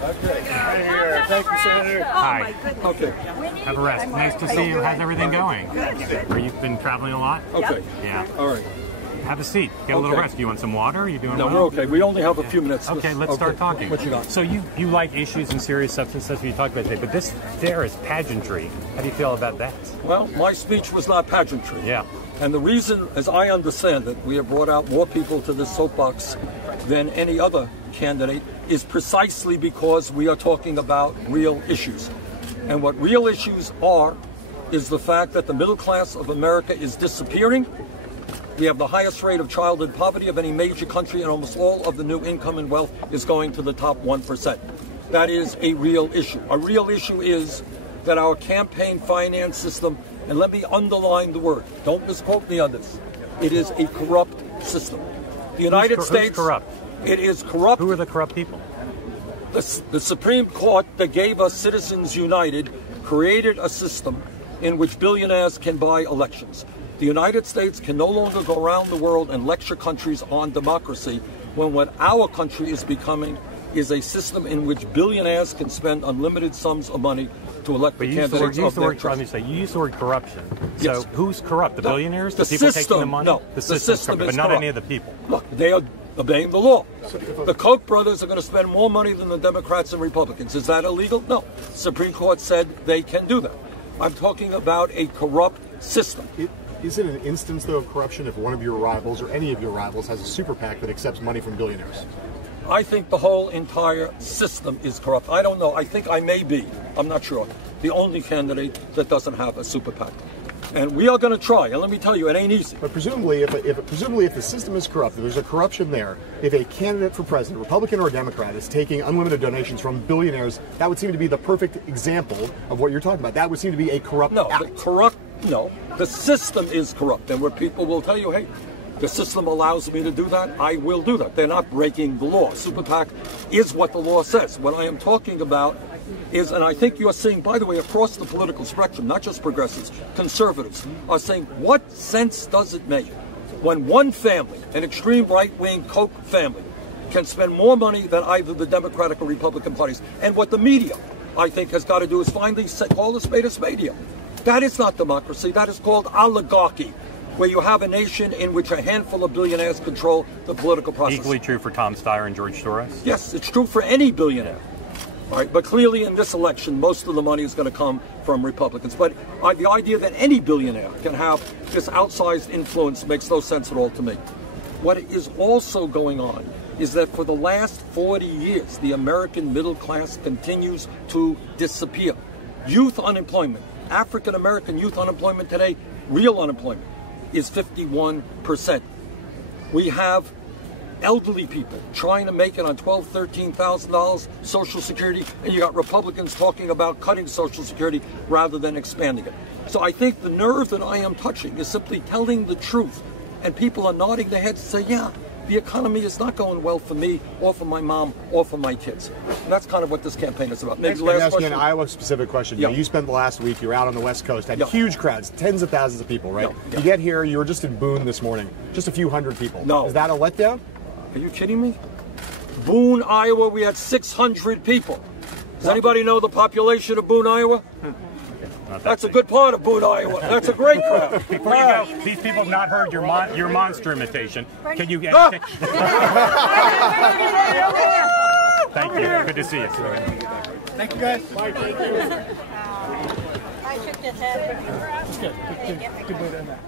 Okay. Right here. Thank you, Senator. Hi. Okay. Have a rest. Nice to see you. How's everything going? Or you've been traveling a lot? Okay. Yeah. All right. Have a seat. Get a little rest. Do you want some water? Are you doing well? No, we're okay. We only have a few minutes. Okay, let's start talking. What you got? So you like issues and serious substance, that's what you talked about today, but this there is pageantry. How do you feel about that? Well, my speech was not pageantry. Yeah. And the reason, as I understand it, we have brought out more people to this soapbox than any other candidate is precisely because we are talking about real issues. And what real issues are is the fact that the middle class of America is disappearing. We have the highest rate of childhood poverty of any major country, and almost all of the new income and wealth is going to the top 1%. That is a real issue. A real issue is that our campaign finance system, and let me underline the word, don't misquote me on this, it is a corrupt system. The United States, who's corrupt? It is corrupt. Who are the corrupt people? The Supreme Court that gave us Citizens United created a system in which billionaires can buy elections. The United States can no longer go around the world and lecture countries on democracy when what our country is becoming is a system in which billionaires can spend unlimited sums of money to elect the candidates of their choice. You used the word corruption. Yes. So who's corrupt? The billionaires? The people system, taking the money? no. The system is corrupt, but not corrupt. any of the people. Look, they are obeying the law. The Koch brothers are going to spend more money than the Democrats and Republicans. Is that illegal? No. The Supreme Court said they can do that. I'm talking about a corrupt system. Is it an instance, though, of corruption if one of your rivals or any of your rivals has a super PAC that accepts money from billionaires? I think the whole entire system is corrupt. I don't know. I think I may be, I'm not sure, the only candidate that doesn't have a super PAC. And we are going to try. And let me tell you, it ain't easy. But presumably, if the system is corrupt, if there's a corruption there, if a candidate for president, Republican or Democrat, is taking unlimited donations from billionaires, that would seem to be the perfect example of what you're talking about. That would seem to be a corrupt act. No, the system is corrupt. And where people will tell you, hey, the system allows me to do that, I will do that. They're not breaking the law. Super PAC is what the law says. What I am talking about is, and I think you're seeing, by the way, across the political spectrum, not just progressives, conservatives, are saying, what sense does it make when one family, an extreme right-wing Koch family, can spend more money than either the Democratic or Republican parties? And what the media, I think, has got to do is finally call a spade a spade. That is not democracy. That is called oligarchy, where you have a nation in which a handful of billionaires control the political process. Equally true for Tom Steyer and George Soros? Yes, it's true for any billionaire. All right, but clearly in this election, most of the money is going to come from Republicans. But the idea that any billionaire can have this outsized influence makes no sense at all to me. What is also going on is that for the last 40 years, the American middle class continues to disappear. Youth unemployment, African-American youth unemployment today, real unemployment, is 51%. We have elderly people trying to make it on $12,000, $13,000 Social Security, and you got Republicans talking about cutting Social Security rather than expanding it. So I think the nerve that I am touching is simply telling the truth, and people are nodding their heads and say, yeah, the economy is not going well for me or for my mom or for my kids. And that's kind of what this campaign is about. Maybe the last question. An Iowa-specific question. Yeah. You spent the last week, you were out on the West Coast, had Yeah. huge crowds, tens of thousands of people, right? Yeah. You get here, you were just in Boone this morning, just a few hundred people. No. Is that a letdown? Are you kidding me? Boone, Iowa, we had 600 people. Does anybody know the population of Boone, Iowa? That's a good part of Boone, Iowa. That's a great crowd. Before you go, these people have not heard your monster imitation. Can you get? Thank you. Good to see you. Thank you, guys. I shook his head. Good way to end that.